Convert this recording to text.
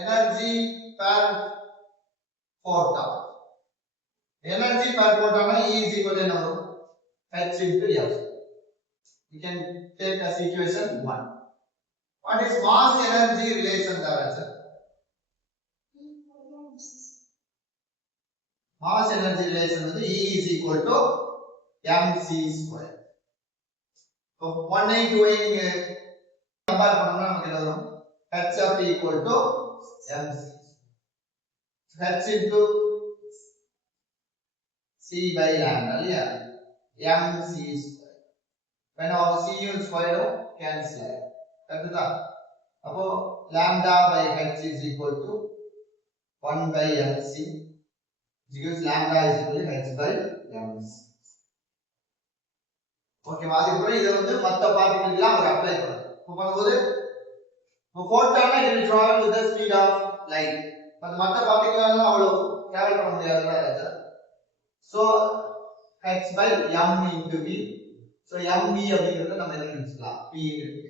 energy per photon. Energy per photon E is equal to h into f. We can take as equation 1. What is mass energy relation there? Mass energy relation is E is equal to mc square. So 182 நீங்க கம்பேர் பண்ணோம்னா நமக்கு என்ன வரும்? h of equal to mc. h into c by lambda இல்லையா? mc square. when our c square cancel கரெக்ட்டா? அப்போ lambda by h is equal to 1 by mc because lambda is equal to h by mc. ஓகேவா? அதுக்கு இத வந்து மத்த பார்ட்டிகிள்லாம் அவர் அப்ளை பண்ணணும். இப்போ பண்ணும்போது photon it will travel with the speed of light. மத்த பார்ட்டிகிள்லாம் அவ்வளவு டிராவல் பண்ண முடியாதுல்ல. so h by m into v. so mv அப்படிங்கறத நம்ம என்ன நினைச்சுக்கலாம்? p into